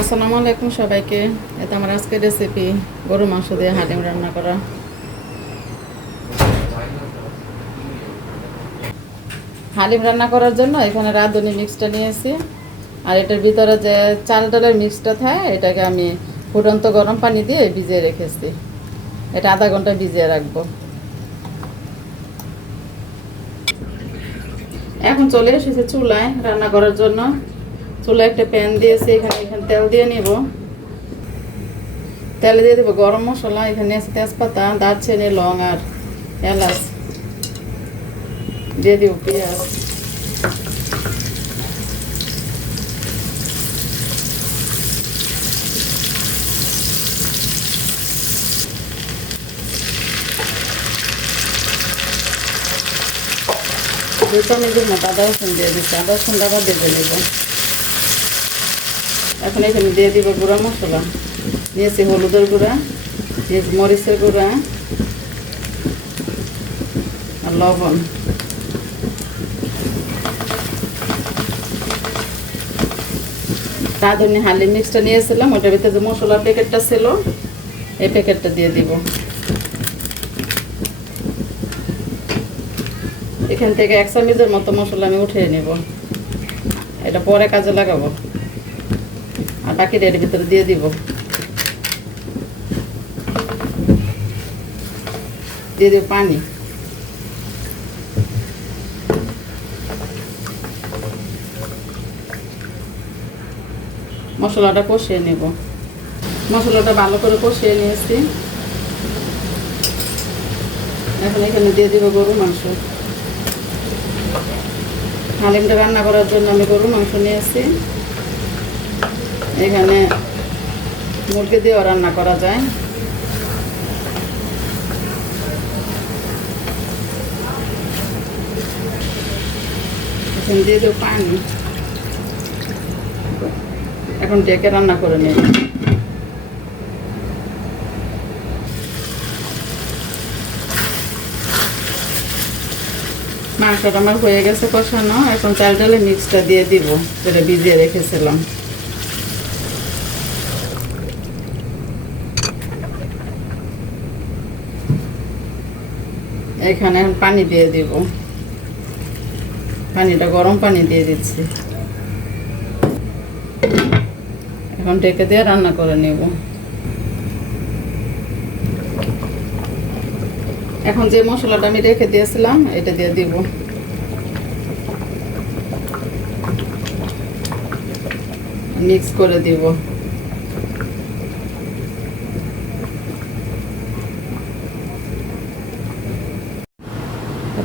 আসসালামু আলাইকুম সবাইকে। এটা আমার আজকের রেসিপি গরু মাংস দিয়ে হালিম রান্না করা। হালিম রান্না করার জন্য এখানে রাঁধুনি মিক্সটা নিয়েছি, আর এটার ভিতরে যে চাল ডালের মিক্সটা থাকে এটাকে আমি ফুটন্ত গরম পানি দিয়ে ভিজিয়ে রেখেছি। এটা আধা ঘন্টা ভিজিয়ে রাখবো। এখন চলে এসেছে চুলায় রান্না করার জন্য। চুলায় একটা প্যান দিয়েছি, এখানে তেল দিয়ে নিব। তেলে দিয়ে দেবো গরম মশলা, এখানে আছে তেজপাতা, দারচিনি, লং আর এলাচ। দিয়ে দিব পেঁয়াজ, দুই চামচের মতো আদা রসুন দিয়ে দিচ্ছি। আদা রসুন আবার ভেজে নেব। এখন এখানে দিয়ে দিব গুঁড়া মশলা। নিয়েছি হলুদের গুঁড়া, নিয়েছি মরিচের গুঁড়া আর লবণ। রাঁধুনি হালিম মিক্সটা নিয়েছিলাম, ওটার ভিতরে যে মশলার প্যাকেটটা ছিল এই প্যাকেটটা দিয়ে দিব। এখান থেকে 1 চামচের মতো মশলা আমি উঠিয়ে নেব, এটা পরে কাজে লাগাবো। আর বাকিটা এর ভিতরে দিয়ে দিব। দিয়ে দিব পানি। মশলাটা কষিয়ে নেব। মশলাটা ভালো করে কষিয়ে নিয়েছি। এখন এখানে দিয়ে দিব গরু মাংস। হালিমটা রান্না করার জন্য আমি গরু মাংস নিয়েছি। এখানে মুরগি দিয়েও রান্না করা যায়। এখন দিয়ে দেবো পানি। এখন ডেকে রান্না করে নেব। মাংসটা আমার হয়ে গেছে কষানো। এখন চাল ডালের মিক্সটা দিয়ে দিব, যেটা ভিজিয়ে রেখেছিলাম। এখানে এখন পানি দিয়ে দিব। পানিটা গরম পানি দিয়ে দিচ্ছি। এখন ঢেকে দিয়ে রান্না করে নেব। এখন যে মশলাটা আমি রেখে দিয়েছিলাম এটা দিয়ে দিব। মিক্স করে দিব।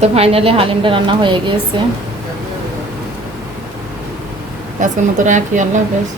তো ফাইনালি হালিমটা রান্না হয়ে গিয়েছে। আজকের মতো রাখি। আল্লাহ হাফেজ।